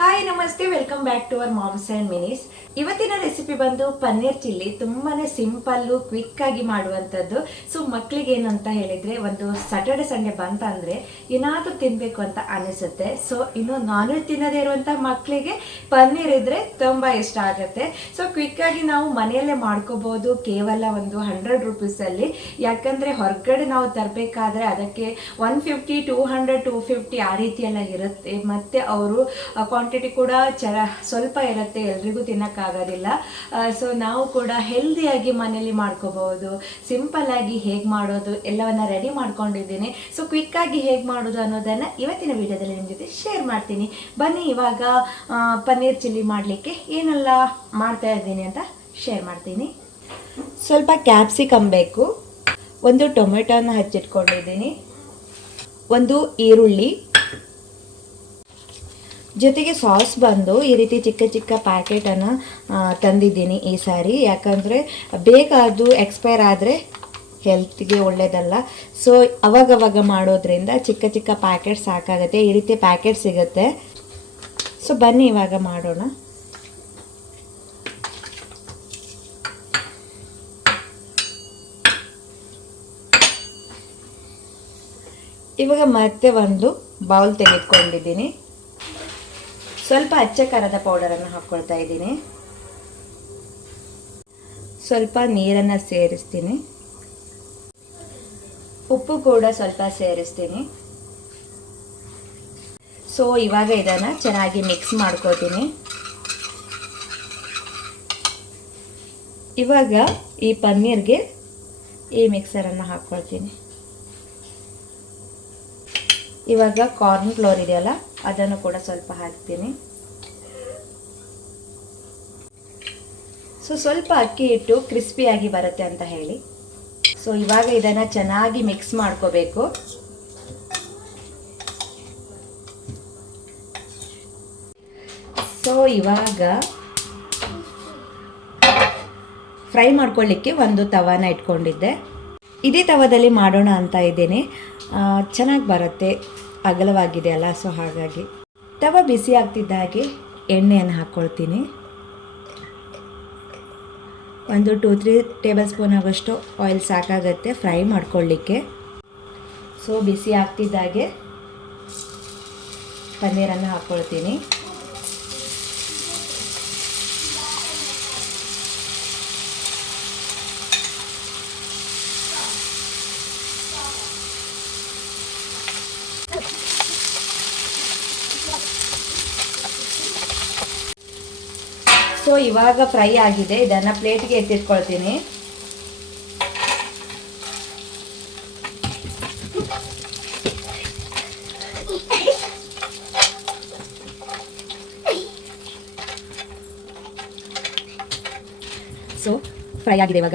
Hi నమస్తే welcome back to our moms and minis ಇವತ್ತಿನ recipe ಬಂದು ಪನ್ನೀರ್ ಚಿಲ್ಲಿ ತುಂಬಾನೇ ಸಿಂಪಲ್ಲು ಕ್ವಿಕ್ ಆಗಿ ಮಾಡುವಂಥದ್ದು. ಸೊ ಮಕ್ಕಳಿಗೆ ಏನಂತ ಹೇಳಿದ್ರೆ, ಒಂದು ಸ್ಯಾಟರ್ಡೆ ಸಂಡೇ ಬಂತಂದ್ರೆ ಏನಾದ್ರೂ ತಿನ್ಬೇಕು ಅಂತ ಅನಿಸುತ್ತೆ. ಸೊ ಇನ್ನು ನಾನ್ ವೆಜ್ ತಿನ್ನದೇ ಇರುವಂಥ ಮಕ್ಕಳಿಗೆ ಪನ್ನೀರ್ ಇದ್ರೆ ತುಂಬಾ ಇಷ್ಟ ಆಗುತ್ತೆ. ಸೊ ಕ್ವಿಕ್ ಆಗಿ ನಾವು ಮನೆಯಲ್ಲೇ ಮಾಡ್ಕೋಬಹುದು ಕೇವಲ ಒಂದು ಹಂಡ್ರೆಡ್ ರುಪೀಸಲ್ಲಿ ಯಾಕಂದ್ರೆ ಹೊರಗಡೆ ನಾವು ತರಬೇಕಾದ್ರೆ ಅದಕ್ಕೆ one fifty two hundred two fifty ಆ ರೀತಿ ಎಲ್ಲ ಇರುತ್ತೆ. ಮತ್ತೆ ಅವರು ಕ್ವಾಂಟಿಟಿ ಕೂಡ ಚರ, ಸ್ವಲ್ಪ ಇರುತ್ತೆ. ಎಲ್ರಿಗೂ ತಿನ್ನೋಕ್ಕಾಗೋದಿಲ್ಲ ಸೊ ನಾವು ಕೂಡ ಹೆಲ್ದಿಯಾಗಿ ಮನೇಲಿ ಮಾಡ್ಕೋಬಹುದು ಸಿಂಪಲ್ ಆಗಿ ಹೇಗೆ ಮಾಡೋದು ಎಲ್ಲವನ್ನ ರೆಡಿ ಮಾಡ್ಕೊಂಡಿದ್ದೀನಿ. ಸೊ ಕ್ವಿಕ್ಕಾಗಿ ಹೇಗೆ ಮಾಡೋದು ಅನ್ನೋದನ್ನ ಇವತ್ತಿನ ವಿಡಿಯೋದಲ್ಲಿ ನಿಮ್ಮ ಜೊತೆ ಶೇರ್ ಮಾಡ್ತೀನಿ. ಬನ್ನಿ ಇವಾಗ ಪನ್ನೀರ್ ಚಿಲ್ಲಿ ಮಾಡಲಿಕ್ಕೆ ಏನೆಲ್ಲ ಮಾಡ್ತಾ ಇದ್ದೀನಿ ಅಂತ ಶೇರ್ ಮಾಡ್ತೀನಿ. ಸ್ವಲ್ಪ ಕ್ಯಾಪ್ಸಿಕಮ್ ಬೇಕು, ಒಂದು ಟೊಮೆಟೊನ ಹಚ್ಚಿಟ್ಕೊಂಡಿದ್ದೀನಿ, ಒಂದು ಈರುಳ್ಳಿ ಜೊತೆಗೆ ಸಾಸ್ ಬಂದು ಈ ರೀತಿ ಚಿಕ್ಕ ಚಿಕ್ಕ ಪ್ಯಾಕೆಟನ್ನು ತಂದಿದ್ದೀನಿ ಈ ಸಾರಿ. ಯಾಕಂದರೆ ಬೇಗ ಅದು ಎಕ್ಸ್ಪೈರ್ ಆದರೆ ಹೆಲ್ತ್ಗೆ ಒಳ್ಳೆಯದಲ್ಲ ಸೊ ಅವಾಗವಾಗ ಮಾಡೋದ್ರಿಂದ ಚಿಕ್ಕ ಚಿಕ್ಕ ಪ್ಯಾಕೆಟ್ ಸಾಕಾಗುತ್ತೆ. ಈ ರೀತಿ ಪ್ಯಾಕೆಟ್ ಸಿಗುತ್ತೆ. ಸೊ ಬನ್ನಿ ಇವಾಗ ಮಾಡೋಣ. ಇವಾಗ ಮತ್ತೆ ಒಂದು ಬೌಲ್ ತೆಗೆದುಕೊಂಡಿದ್ದೀನಿ. ಸ್ವಲ್ಪ ಅಚ್ಚ ಖಾರದ ಪೌಡರನ್ನು ಹಾಕ್ಕೊಳ್ತಾ ಇದ್ದೀನಿ. ಸ್ವಲ್ಪ ನೀರನ್ನು ಸೇರಿಸ್ತೀನಿ. ಉಪ್ಪು ಕೂಡ ಸ್ವಲ್ಪ ಸೇರಿಸ್ತೀನಿ. ಸೊ ಇವಾಗ ಇದನ್ನು ಚೆನ್ನಾಗಿ ಮಿಕ್ಸ್ ಮಾಡ್ಕೋತೀನಿ. ಇವಾಗ ಈ ಪನ್ನೀರ್ಗೆ ಈ ಮಿಕ್ಸರನ್ನು ಹಾಕ್ಕೊಳ್ತೀನಿ. ಇವಾಗ ಕಾರ್ನ್ ಫ್ಲೋರ್ ಇದೆಯಲ್ಲ, ಅದನ್ನು ಕೂಡ ಸ್ವಲ್ಪ ಹಾಕ್ತೀನಿ. ಸೊ ಸ್ವಲ್ಪ ಅಕ್ಕಿ ಹಿಟ್ಟು ಕ್ರಿಸ್ಪಿಯಾಗಿ ಬರುತ್ತೆ ಅಂತ ಹೇಳಿ. ಸೊ ಇವಾಗ ಇದನ್ನು ಚೆನ್ನಾಗಿ ಮಿಕ್ಸ್ ಮಾಡ್ಕೋಬೇಕು. ಸೊ ಇವಾಗ ಫ್ರೈ ಮಾಡ್ಕೊಳ್ಳಿಕ್ಕೆ ಒಂದು ತವಾನ ಇಟ್ಕೊಂಡಿದ್ದೆ. ಇದೇ ತವದಲ್ಲಿ ಮಾಡೋಣ ಅಂತ ಇದ್ದೀನಿ. ಚೆನ್ನಾಗಿ ಬರುತ್ತೆ. ಅಗಲವಾಗಿದೆ ಅಲ್ಲ ಸೊ ಹಾಗಾಗಿ. ತವ ಬಿಸಿ ಆಗ್ತಿದ್ದ ಹಾಗೆ ಎಣ್ಣೆಯನ್ನು ಹಾಕ್ಕೊಳ್ತೀನಿ. ಒಂದು ಟೂ ತ್ರೀ ಟೇಬಲ್ ಸ್ಪೂನ್ ಆಗೋಷ್ಟು ಆಯಿಲ್ ಸಾಕಾಗತ್ತೆ ಫ್ರೈ ಮಾಡ್ಕೊಳ್ಳಿಕ್ಕೆ. ಸೊ ಬಿಸಿ ಆಗ್ತಿದ್ದಾಗೆ ಪನ್ನೀರನ್ನು ಹಾಕ್ಕೊಳ್ತೀನಿ. ಸೊ ಇವಾಗ ಫ್ರೈ ಆಗಿದೆ. ಇದನ್ನು ಪ್ಲೇಟ್ಗೆ ಎತ್ತಿಟ್ಕೊಳ್ತೀನಿ. ಸೊ, ಫ್ರೈ ಆಗಿದೆ ಇವಾಗ.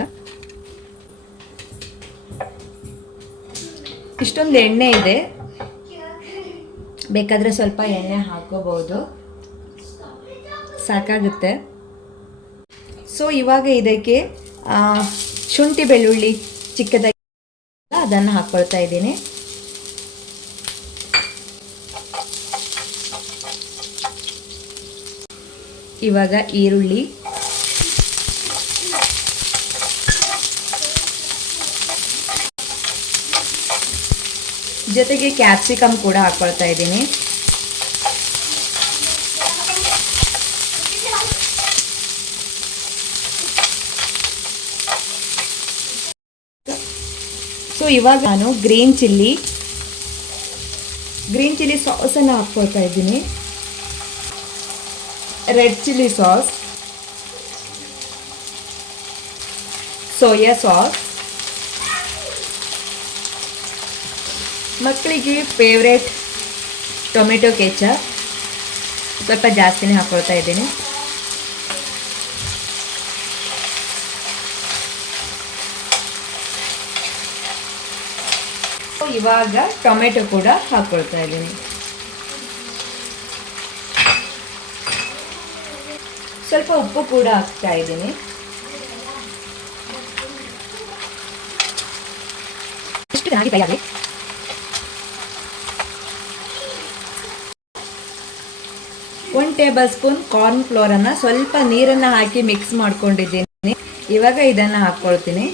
ಇಷ್ಟೊಂದು ಎಣ್ಣೆ ಇದೆ. ಬೇಕಾದರೆ ಸ್ವಲ್ಪ ಎಣ್ಣೆ ಹಾಕೋಬಹುದು ಸಾಕಾಗುತ್ತೆ. ಸೊ ಇವಾಗ ಇದಕ್ಕೆ ಶುಂಠಿ ಬೆಳ್ಳುಳ್ಳಿ ಚಿಕ್ಕದಾಗಿ ಅದನ್ನು ಹಾಕ್ಕೊಳ್ತಾ ಇದ್ದೀನಿ. ಇವಾಗ ಈರುಳ್ಳಿ. ಜೊತೆಗೆ ಕ್ಯಾಪ್ಸಿಕಮ್ ಕೂಡ ಹಾಕ್ಕೊಳ್ತಾ ಇದ್ದೀನಿ. ಸೊ ಇವಾಗ ನಾನು ಗ್ರೀನ್ ಚಿಲ್ಲಿ ಗ್ರೀನ್ ಚಿಲ್ಲಿ ಸಾಸನ್ನು ಹಾಕ್ಕೊಳ್ತಾ ಇದ್ದೀನಿ. Red chilli sauce soya sauce ಮಕ್ಕಳಿಗೆ ಫೇವ್ರೆಟ್ ಟೊಮೆಟೊ ಕೆಚಪ್ ಸ್ವಲ್ಪ ಜಾಸ್ತಿನೇ ಹಾಕ್ಕೊಳ್ತಾ ಇದ್ದೀನಿ. ಇವಾಗ ಟೊಮೆಟೊ ಕೂಡ ಹಾಕ್ಕೊಳ್ತಾ ಇದ್ದೀನಿ. ಸ್ವಲ್ಪ ಉಪ್ಪು ಕೂಡ ಹಾಕ್ತಾ ಇದ್ದೀನಿ. ಒನ್ ಚೆನ್ನಾಗಿ ಫ್ರೈ ಒಂದು ಟೇಬಲ್ ಸ್ಪೂನ್ ಕಾರ್ನ್ ಫ್ಲೋರನ್ನು ಸ್ವಲ್ಪ ನೀರನ್ನು ಹಾಕಿ ಮಿಕ್ಸ್ ಮಾಡ್ಕೊಂಡಿದ್ದೀನಿ. ಇವಾಗ ಇದನ್ನು ಹಾಕ್ಕೊಳ್ತೀನಿ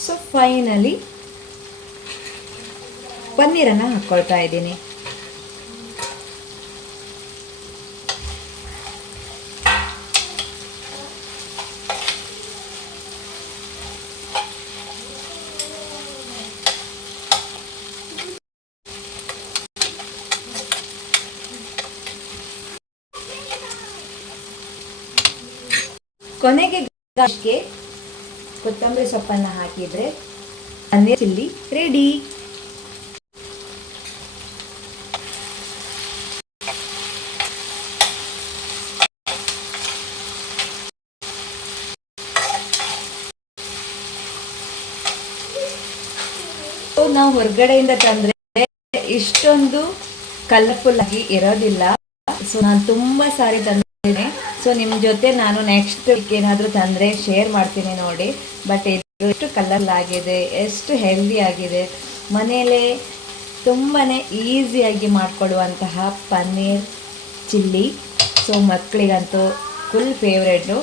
ಸೊ ಫೈನಲಿ ಪನ್ನೀರನ್ನು ಹಾಕ್ಕೊಳ್ತಾ ಇದ್ದೀನಿ ಕೊನೆಗೆ ಕೊತ್ತಂಬರಿ ಸೊಪ್ಪನ್ನು ಹಾಕಿದರೆ ಪನ್ನೀರ್ ಚಿಲ್ಲಿ ರೆಡಿ ನಾವು ಹೊರಗಡೆಯಿಂದ ತಂದ್ರೆ ಇಷ್ಟೊಂದು ಕಲರ್ಫುಲ್ ಆಗಿ ಇರೋದಿಲ್ಲ. ಸೊ ನಾನು ತುಂಬಾ ಸಾರಿ ತಂದಿದ್ದೀನಿ. ಸೊ ನಿಮ್ಮ ಜೊತೆ ನಾನು ನೆಕ್ಸ್ಟ್ ಏನಾದರೂ ತಂದರೆ ಶೇರ್ ಮಾಡ್ತೀನಿ ನೋಡಿ. ಬಟ್ ಇದು ಎಷ್ಟು ಕಲರ್ ಆಗಿದೆ, ಎಷ್ಟು ಹೆಲ್ದಿ ಆಗಿದೆ. ಮನೆಯಲ್ಲೇ ತುಂಬಾ ಈಸಿಯಾಗಿ ಮಾಡಿಕೊಳ್ಳುವಂತಹ ಪನ್ನೀರ್ ಚಿಲ್ಲಿ. ಸೊ ಮಕ್ಕಳಿಗಂತೂ ಫುಲ್ ಫೇವ್ರೇಟು